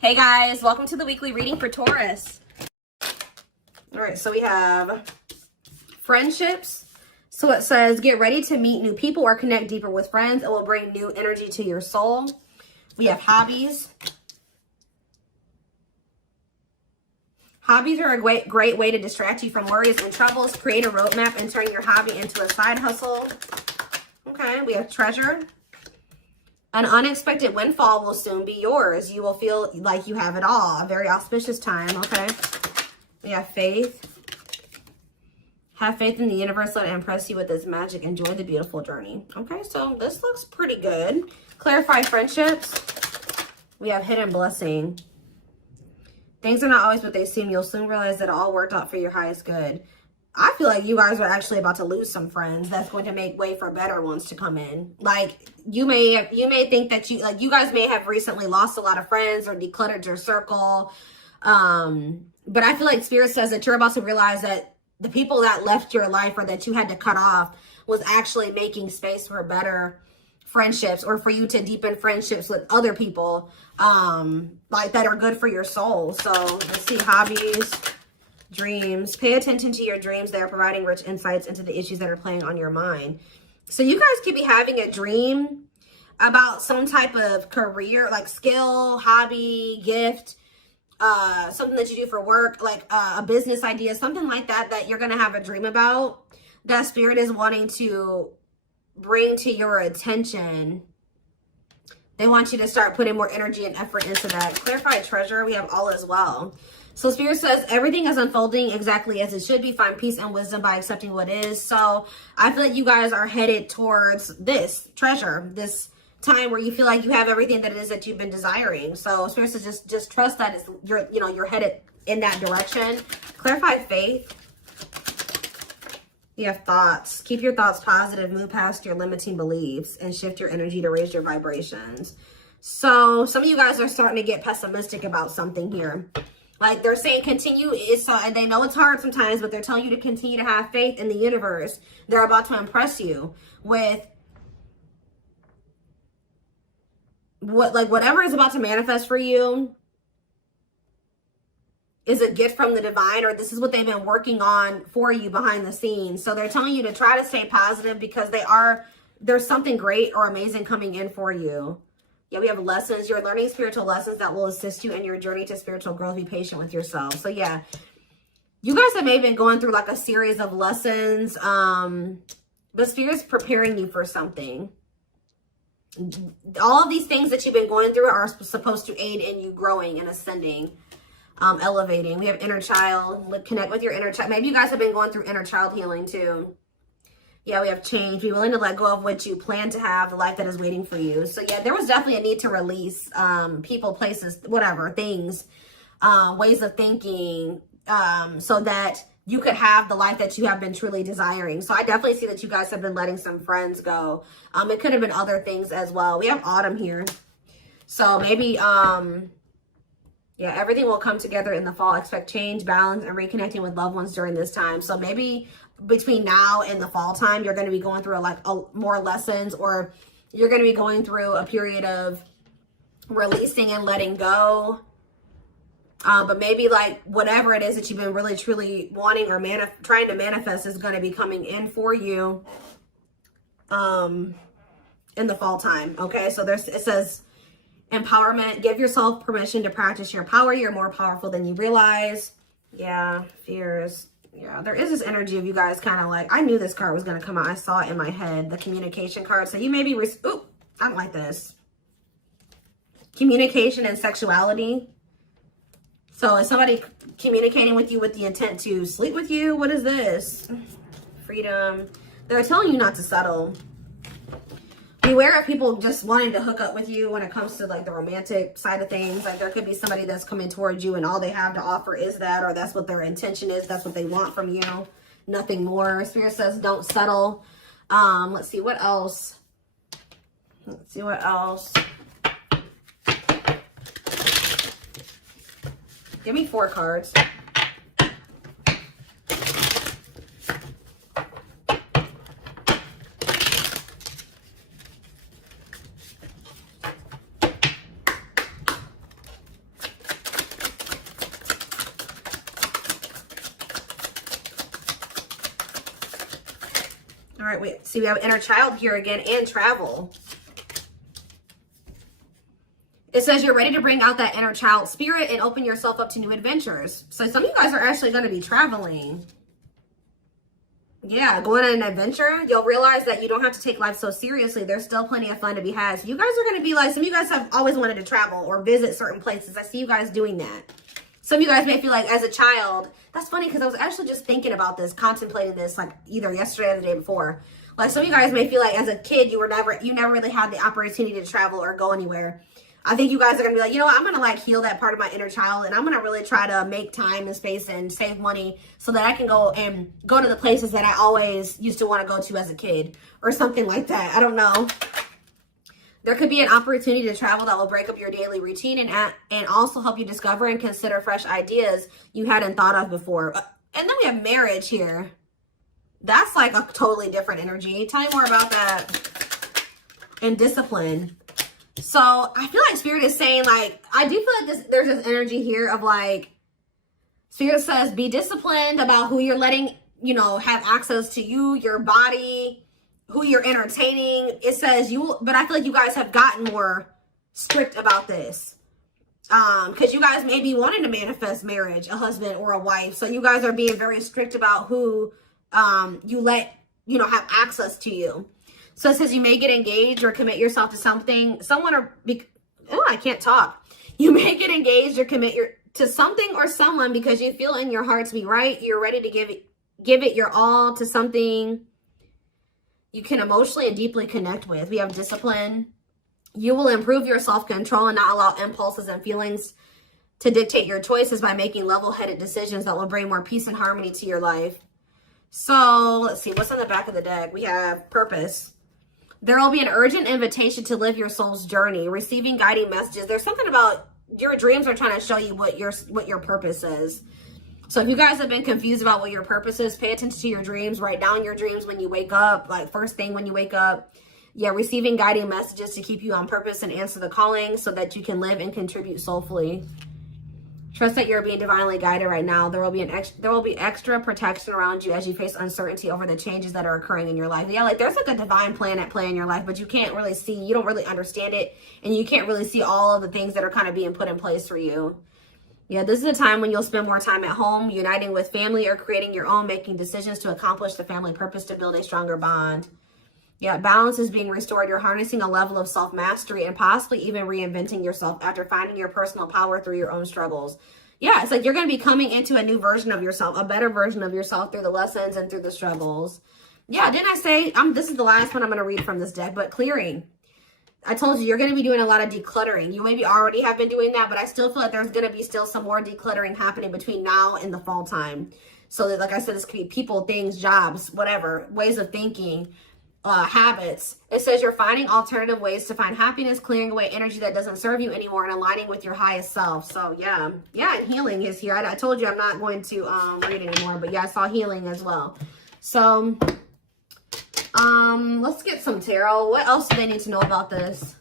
Hey guys, welcome to the weekly reading for Taurus. All right, so we have friendships. So it says, get ready to meet new people or connect deeper with friends. It will bring new energy to your soul. We have hobbies. Hobbies are a great way to distract you from worries and troubles. Create a roadmap and turn your hobby into a side hustle. Okay, we have treasure. An unexpected windfall will soon be yours. You will feel like you have it all. A very auspicious time, okay? We have faith. Have faith in the universe. Let it impress you with its magic. Enjoy the beautiful journey. Okay, so this looks pretty good. Clarify friendships. We have hidden blessing. Things are not always what they seem. You'll soon realize that it all worked out for your highest good. I feel like you guys are actually about to lose some friends. That's going to make way for better ones to come in. Like you may think that you guys may have recently lost a lot of friends or decluttered your circle. But I feel like Spirit says that you're about to realize that the people that left your life or that you had to cut off was actually making space for better friendships, or for you to deepen friendships with other people like that are good for your soul. So let's see, hobbies. Dreams. Pay attention to your dreams. They are providing rich insights into the issues that are playing on your mind. So you guys could be having a dream about some type of career, like skill, hobby, gift, something that you do for work, like a business idea, something like that, that you're going to have a dream about, that Spirit is wanting to bring to your attention. They want you to start putting more energy and effort into that. Clarify treasure. We have all as well. So Spirit says everything is unfolding exactly as it should be. Find peace and wisdom by accepting what is. So I feel like you guys are headed towards this treasure, this time where you feel like you have everything that it is that you've been desiring. So Spirit says just trust that you're headed in that direction. Clarify faith. You have thoughts. Keep your thoughts positive. Move past your limiting beliefs and shift your energy to raise your vibrations. So some of you guys are starting to get pessimistic about something here. Like they're saying continue, and they know it's hard sometimes, but they're telling you to continue to have faith in the universe. They're about to impress you with whatever is about to manifest for you is a gift from the divine, or this is what they've been working on for you behind the scenes. So they're telling you to try to stay positive because there's something great or amazing coming in for you. Yeah, we have lessons. You're learning spiritual lessons that will assist you in your journey to spiritual growth. Be patient with yourself. So yeah, you guys have maybe been going through like a series of lessons. But Spirit's preparing you for something. All of these things that you've been going through are supposed to aid in you growing and ascending, elevating. We have inner child. Connect with your inner child. Maybe you guys have been going through inner child healing too. Yeah, we have change. Be willing to let go of what you plan to have, the life that is waiting for you. So yeah, there was definitely a need to release people, places, whatever, things, ways of thinking, so that you could have the life that you have been truly desiring. So I definitely see that you guys have been letting some friends go. It could have been other things as well. We have autumn here. So maybe, yeah, everything will come together in the fall. Expect change, balance, and reconnecting with loved ones during this time. So maybe between now and the fall time, you're going to be going through more lessons, or you're going to be going through a period of releasing and letting go. But maybe like whatever it is that you've been really truly wanting or trying to manifest is going to be coming in for you in the fall time. Okay, so it says empowerment. Give yourself permission to practice your power. You're more powerful than you realize. Yeah, fears. Yeah, there is this energy of you guys kind of like, I knew this card was going to come out. I saw it in my head, the communication card. So you may be, ooh, I don't like this. Communication and sexuality. So is somebody communicating with you with the intent to sleep with you? What is this? Freedom. They're telling you not to settle. Beware of people just wanting to hook up with you when it comes to like the romantic side of things. Like there could be somebody that's coming towards you and all they have to offer is that, or that's what their intention is. That's what they want from you. Nothing more. Spirit says don't settle. Let's see what else. Let's see what else. Give me 4 cards. right, wait. See, we have inner child here again and travel. It says you're ready to bring out that inner child spirit and open yourself up to new adventures. So some of you guys are actually going to be traveling. Yeah, going on an adventure. You'll realize that you don't have to take life so seriously. There's still plenty of fun to be had. So you guys are going to be like, some of you guys have always wanted to travel or visit certain places. I see you guys doing that. Some of you guys may feel like as a child, that's funny because I was actually just thinking about this, contemplating this like either yesterday or the day before. Like some of you guys may feel like as a kid, you never really had the opportunity to travel or go anywhere. I think you guys are going to be like, you know what, I'm going to like heal that part of my inner child and I'm going to really try to make time and space and save money so that I can go to the places that I always used to want to go to as a kid or something like that. I don't know. There could be an opportunity to travel that will break up your daily routine and also help you discover and consider fresh ideas you hadn't thought of before. And then we have marriage here. That's like a totally different energy. Tell me more about that. And discipline. So I feel like Spirit is saying, like, I do feel like there's this energy here of like, Spirit says, be disciplined about who you're letting, you know, have access to you, your body, who you're entertaining. It says but I feel like you guys have gotten more strict about this. Because you guys may be wanting to manifest marriage, a husband or a wife. So you guys are being very strict about who you let, you know, have access to you. So it says you may get engaged or commit yourself to something, I can't talk. You may get engaged or commit to something or someone because you feel in your heart to be right. You're ready to give it your all to something you can emotionally and deeply connect with. We have discipline. You will improve your self-control and not allow impulses and feelings to dictate your choices by making level-headed decisions that will bring more peace and harmony to your life. So let's see, what's on the back of the deck? We have purpose. There will be an urgent invitation to live your soul's journey, receiving guiding messages. There's something about your dreams are trying to show you what your purpose is. So if you guys have been confused about what your purpose is, pay attention to your dreams. Write down your dreams when you wake up, like first thing when you wake up. Yeah, receiving guiding messages to keep you on purpose and answer the calling so that you can live and contribute soulfully. Trust that you're being divinely guided right now. There will be extra protection around you as you face uncertainty over the changes that are occurring in your life. Yeah, like there's like a divine plan at play in your life, but you can't really see, you don't really understand it, and you can't really see all of the things that are kind of being put in place for you. Yeah, this is a time when you'll spend more time at home, uniting with family or creating your own, making decisions to accomplish the family purpose to build a stronger bond. Yeah, balance is being restored. You're harnessing a level of self-mastery and possibly even reinventing yourself after finding your personal power through your own struggles. Yeah, it's like you're going to be coming into a new version of yourself, a better version of yourself through the lessons and through the struggles. Yeah, didn't I say, this is the last one I'm going to read from this deck, but clearing. I told you, you're going to be doing a lot of decluttering. You maybe already have been doing that, but I still feel like there's going to be still some more decluttering happening between now and the fall time. So that, like I said, this could be people, things, jobs, whatever, ways of thinking, habits. It says you're finding alternative ways to find happiness, clearing away energy that doesn't serve you anymore, and aligning with your highest self. So yeah, and healing is here. I told you I'm not going to read anymore, but yeah, I saw healing as well. So let's get some tarot. What else do they need to know about this?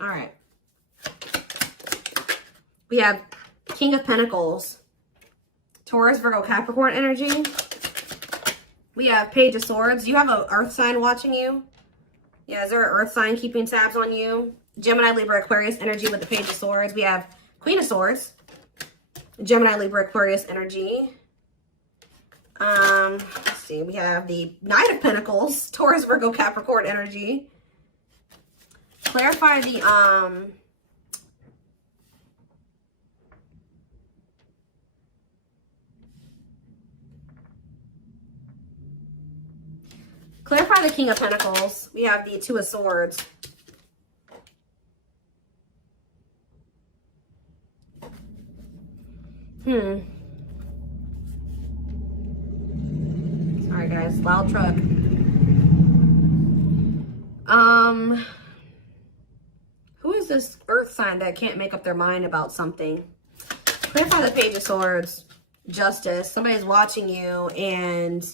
All right. We have King of Pentacles, Taurus, Virgo, Capricorn energy. We have Page of Swords. You have an earth sign watching you. Yeah, is there an earth sign keeping tabs on you? Gemini, Libra, Aquarius energy with the Page of Swords. We have Queen of Swords, Gemini, Libra, Aquarius energy. Let's see. We have the Knight of Pentacles, Taurus, Virgo, Capricorn energy. Clarify the clarify the King of Pentacles. We have the Two of Swords. Sorry guys, loud truck. Who is this earth sign that can't make up their mind about something? Clarify the Page of Swords. Justice. Somebody's watching you and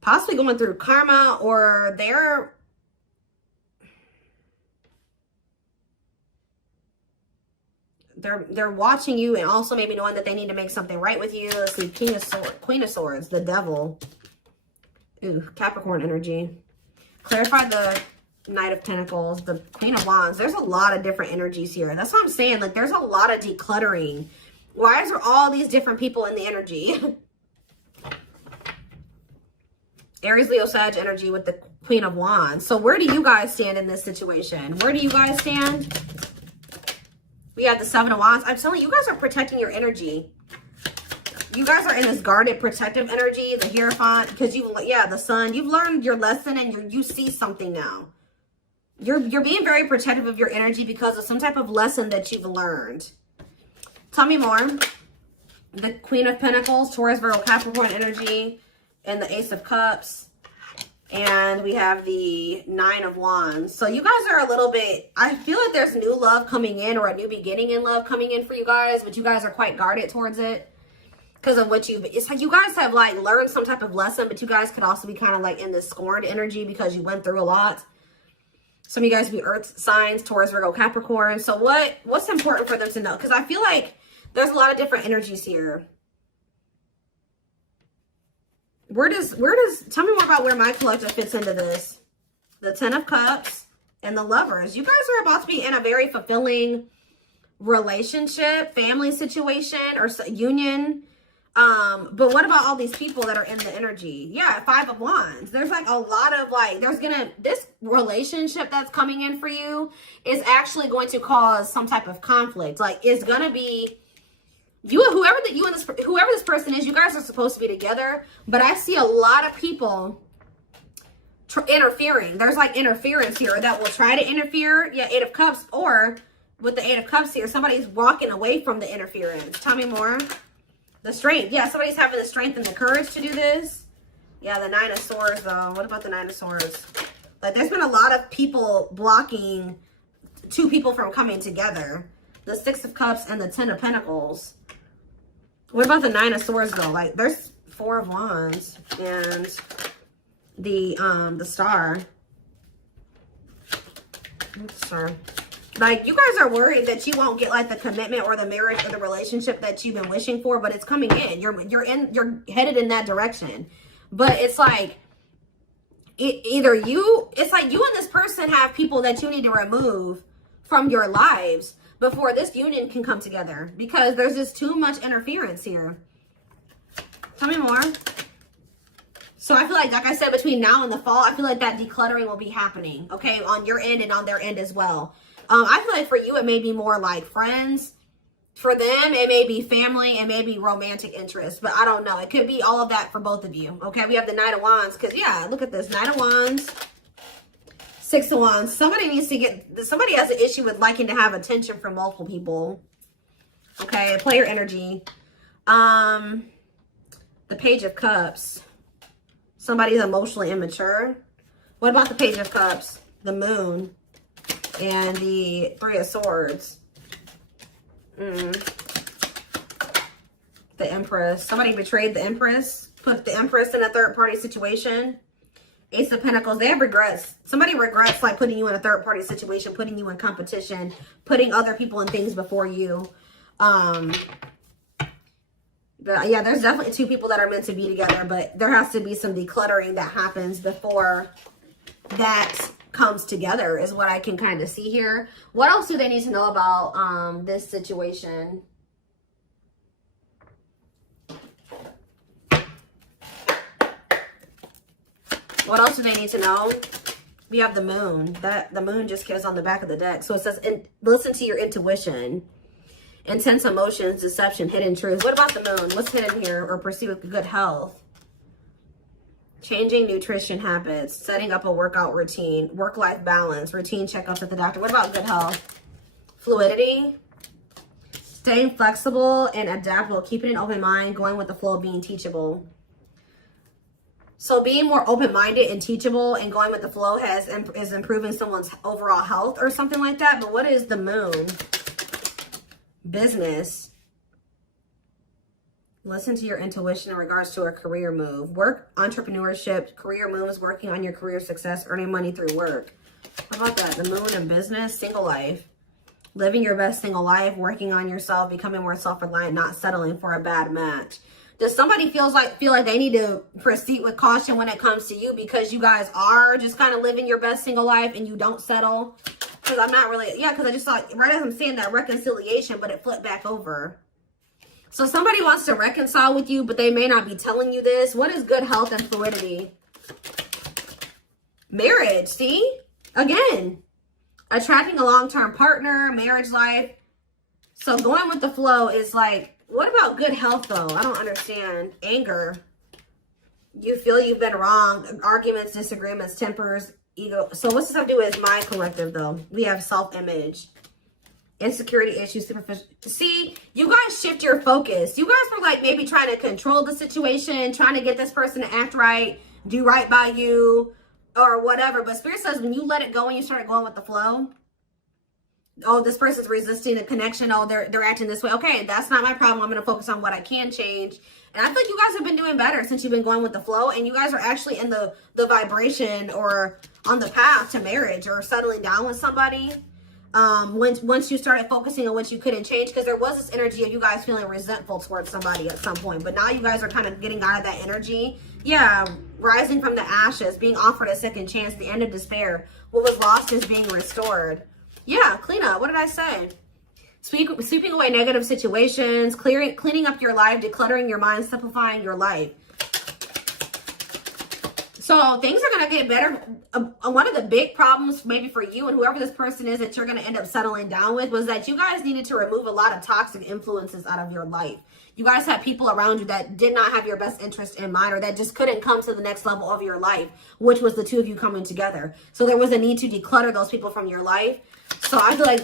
possibly going through karma, or they're watching you and also maybe knowing that they need to make something right with you. Let's see, Queen of Swords, the Devil. Ooh, Capricorn energy. Clarify the Knight of Pentacles, the Queen of Wands. There's a lot of different energies here. That's what I'm saying. Like, there's a lot of decluttering. Why is there all these different people in the energy? Aries, Leo, Sag energy with the Queen of Wands. So where do you guys stand in this situation? Where do you guys stand? We have the Seven of Wands. I'm telling you, you guys are protecting your energy. You guys are in this guarded, protective energy. The Hierophant, because the Sun. You've learned your lesson and you see something now. You're being very protective of your energy because of some type of lesson that you've learned. Tell me more. The Queen of Pentacles, Taurus, Virgo, Capricorn energy, and the Ace of Cups. And we have the Nine of Wands. So you guys are a little bit, I feel like there's new love coming in, or a new beginning in love coming in for you guys, but you guys are quite guarded towards it because of what it's like you guys have like learned some type of lesson, but you guys could also be kind of like in this scorned energy because you went through a lot. Some of you guys be earth signs, Taurus, Virgo, Capricorn. So what's important for them to know? Because I feel like there's a lot of different energies here. Where does, tell me more about where my collective fits into this. The Ten of Cups and the Lovers. You guys are about to be in a very fulfilling relationship, family situation, or union. But what about all these people that are in the energy? Yeah, Five of Wands. There's like a lot of like, this relationship that's coming in for you is actually going to cause some type of conflict. Like, it's going to be, whoever this person is, you guys are supposed to be together, but I see a lot of people interfering. There's like interference here that will try to interfere. Yeah, Eight of Cups, or with the Eight of Cups here, somebody's walking away from the interference. Tell me more. The strength. Yeah, somebody's having the strength and the courage to do this. Yeah, the Nine of Swords, though. What about the Nine of Swords? Like, there's been a lot of people blocking two people from coming together. The Six of Cups and the Ten of Pentacles. What about the Nine of Swords, though? Like, there's Four of Wands and the Star. Star. Like, you guys are worried that you won't get like the commitment or the marriage or the relationship that you've been wishing for, but it's coming in. You're headed in that direction. But it's like it's like you and this person have people that you need to remove from your lives before this union can come together, because there's just too much interference here. Tell me more. So I feel like I said, between now and the fall, I feel like that decluttering will be happening, okay, on your end and on their end as well. I feel like for you, it may be more like friends. For them, it may be family and maybe romantic interest, but I don't know. It could be all of that for both of you, okay? We have the Knight of Wands, because, yeah, look at this. Knight of Wands, Six of Wands. Somebody has an issue with liking to have attention from multiple people, okay? Player energy. The Page of Cups. Somebody's emotionally immature. What about the Page of Cups? The Moon. And the Three of Swords. The Empress. Somebody betrayed the Empress. Put the Empress in a third-party situation. Ace of Pentacles. They have regrets. Somebody regrets like putting you in a third-party situation, putting you in competition, putting other people and things before you. But yeah, there's definitely two people that are meant to be together, but there has to be some decluttering that happens before that comes together, is what I can kind of see here. What else do they need to know about this situation? What else do they need to know? We have the Moon. The Moon just goes on the back of the deck. So it says, listen to your intuition. Intense emotions, deception, hidden truth. What about the Moon? What's hidden here? Or pursue with good health. Changing nutrition habits, setting up a workout routine, work-life balance, routine checkups at the doctor. What about good health? Fluidity, staying flexible and adaptable, keeping an open mind, going with the flow, being teachable. So being more open-minded and teachable and going with the flow is improving someone's overall health or something like that. But what is the Moon? Business. Listen to your intuition in regards to a career move. Work, entrepreneurship, career moves, working on your career success, earning money through work. How about that? The moon and business, single life. Living your best single life, working on yourself, becoming more self-reliant, not settling for a bad match. Does somebody feel like they need to proceed with caution when it comes to you because you guys are just kind of living your best single life and you don't settle? Because I'm not really, yeah, because I just thought, right as I'm saying that, reconciliation, but it flipped back over. So somebody wants to reconcile with you, but they may not be telling you this. What is good health and fluidity? Marriage, see? Again, attracting a long-term partner, marriage life. So going with the flow is like, what about good health though? I don't understand. Anger. You feel you've been wrong. Arguments, disagreements, tempers, ego. So what's this have to do with my collective though? We have self-image. Insecurity issues, superficial. See, you guys shift your focus. You guys were like maybe trying to control the situation, trying to get this person to act right, do right by you, or whatever. But Spirit says when you let it go and you start going with the flow, oh, this person's resisting a connection. Oh, they're acting this way. Okay, that's not my problem. I'm going to focus on what I can change. And I feel like you guys have been doing better since you've been going with the flow. And you guys are actually in the vibration or on the path to marriage or settling down with somebody. Once you started focusing on what you couldn't change, because there was this energy of you guys feeling resentful towards somebody at some point, but now you guys are kind of getting out of that energy. Yeah, rising from the ashes, being offered a second chance, the end of despair. What was lost is being restored. Yeah, clean up. What did I say? Sweeping away negative situations, cleaning up your life, decluttering your mind, simplifying your life. So things are going to get better. One of the big problems maybe for you and whoever this person is that you're going to end up settling down with was that you guys needed to remove a lot of toxic influences out of your life. You guys had people around you that did not have your best interest in mind or that just couldn't come to the next level of your life, which was the two of you coming together. So there was a need to declutter those people from your life. So I feel like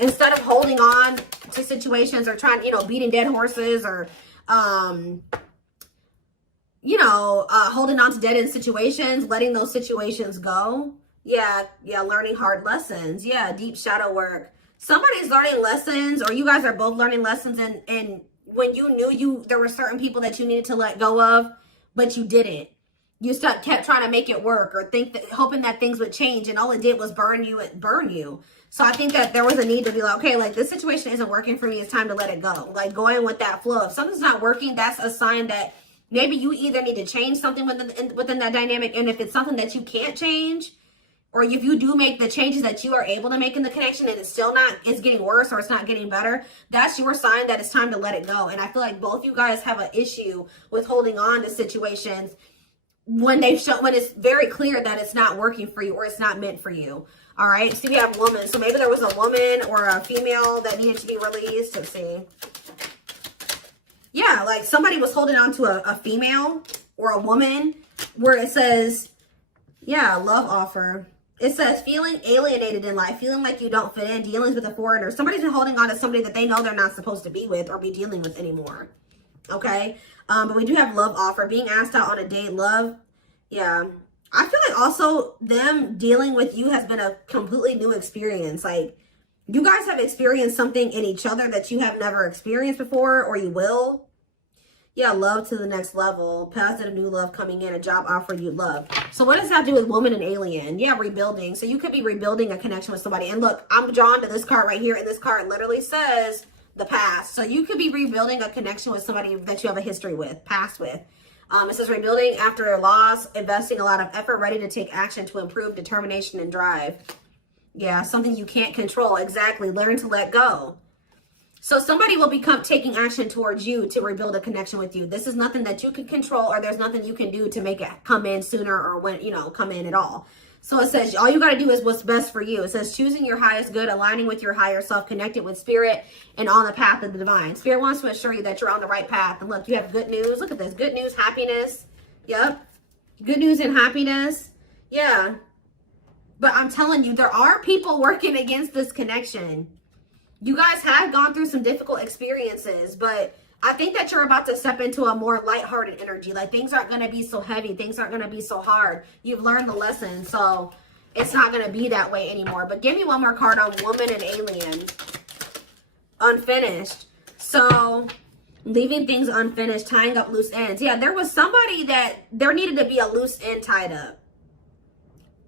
instead of holding on to situations or trying, beating dead horses or, holding on to dead end situations, letting those situations go. Yeah, learning hard lessons. Yeah, deep shadow work. Somebody's learning lessons, or you guys are both learning lessons, and when you knew there were certain people that you needed to let go of, but you didn't. You kept trying to make it work or hoping that things would change, and all it did was burn you. So I think that there was a need to be like, okay, like this situation isn't working for me. It's time to let it go. Like going with that flow. If something's not working, that's a sign that maybe you either need to change something within that dynamic. And if it's something that you can't change, or if you do make the changes that you are able to make in the connection and it's getting worse or it's not getting better, that's your sign that it's time to let it go. And I feel like both you guys have an issue with holding on to situations when it's very clear that it's not working for you or it's not meant for you. All right. So we have woman. So maybe there was a woman or a female that needed to be released. Let's see. Yeah, like somebody was holding on to a female or a woman where it says, yeah, love offer. It says feeling alienated in life, feeling like you don't fit in, dealings with a foreigner. Somebody's been holding on to somebody that they know they're not supposed to be with or be dealing with anymore. Okay. But we do have love offer, being asked out on a date, love. Yeah. I feel like also them dealing with you has been a completely new experience. Like you guys have experienced something in each other that you have never experienced before, or you will. Yeah, love to the next level. Positive new love coming in, a job offer you love. So what does that do with woman and alien? Yeah, rebuilding. So you could be rebuilding a connection with somebody. And look, I'm drawn to this card right here. And this card literally says the past. So you could be rebuilding a connection with somebody that you have a history with, past with. It says rebuilding after a loss, investing a lot of effort, ready to take action to improve determination and drive. Yeah, something you can't control. Exactly. Learn to let go. So somebody will become taking action towards you to rebuild a connection with you. This is nothing that you can control, or there's nothing you can do to make it come in sooner or when, come in at all. So it says all you got to do is what's best for you. It says choosing your highest good, aligning with your higher self, connected with spirit, and on the path of the divine. Spirit wants to assure you that you're on the right path. And look, you have good news. Look at this. Good news, happiness. Yep. Good news and happiness. Yeah. But I'm telling you, there are people working against this connection. You guys have gone through some difficult experiences, but I think that you're about to step into a more lighthearted energy. Like things aren't going to be so heavy. Things aren't going to be so hard. You've learned the lesson, so it's not going to be that way anymore. But give me one more card on woman and alien. Unfinished. So Leaving things unfinished, tying up loose ends. Yeah, there was somebody that there needed to be a loose end tied up.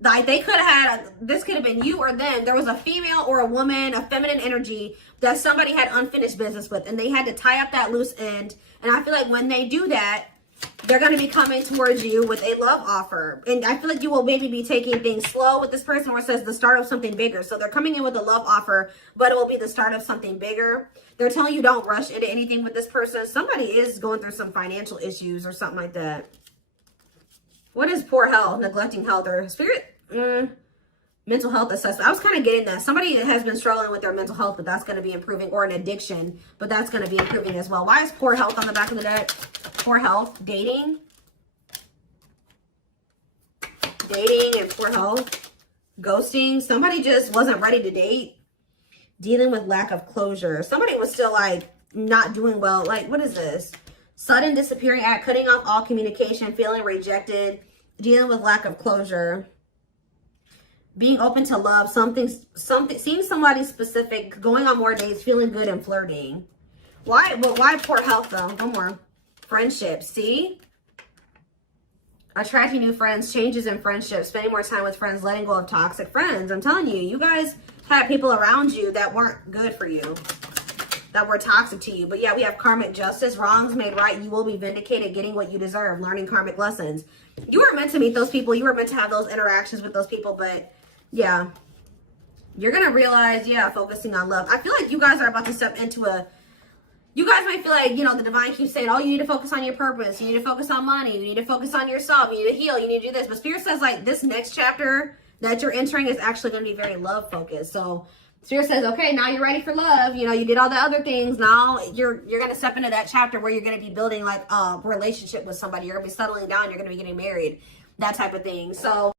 Like they could have had, this could have been you or them. There was a female or a woman, a feminine energy that somebody had unfinished business with, and they had to tie up that loose end. And I feel like when they do that, they're going to be coming towards you with a love offer. And I feel like you will maybe be taking things slow with this person, where it says the start of something bigger. So they're coming in with a love offer, but it will be the start of something bigger. They're telling you don't rush into anything with this person. Somebody is going through some financial issues or something like that. What is poor health, neglecting health, or spirit? Mental health assessment. I was kind of getting that. Somebody has been struggling with their mental health, but that's going to be improving, or an addiction, but that's going to be improving as well. Why is poor health on the back of the deck? Poor health, dating and poor health, ghosting. Somebody just wasn't ready to date, dealing with lack of closure. Somebody was still like not doing well. Like, what is this? Sudden disappearing act, cutting off all communication, feeling rejected, dealing with lack of closure. Being open to love, something, seeing somebody specific, going on more dates, feeling good and flirting. Why? But why poor health though? One more. Friendships. See? Attracting new friends, changes in friendships, spending more time with friends, letting go of toxic friends. I'm telling you, you guys had people around you that weren't good for you, that were toxic to you. But yeah, we have karmic justice, wrongs made right. You will be vindicated, getting what you deserve, learning karmic lessons. You were meant to meet those people. You were meant to have those interactions with those people, but yeah, you're going to realize, yeah, focusing on love. I feel like you guys are about to step into a, you guys might feel like, you know, the divine keeps saying, oh, you need to focus on your purpose. You need to focus on money. You need to focus on yourself. You need to heal. You need to do this. But Spirit says, like, this next chapter that you're entering is actually going to be very love focused. So Spirit says, okay, now you're ready for love. You know, you did all the other things. Now you're going to step into that chapter where you're going to be building like a relationship with somebody. You're going to be settling down. You're going to be getting married, that type of thing. So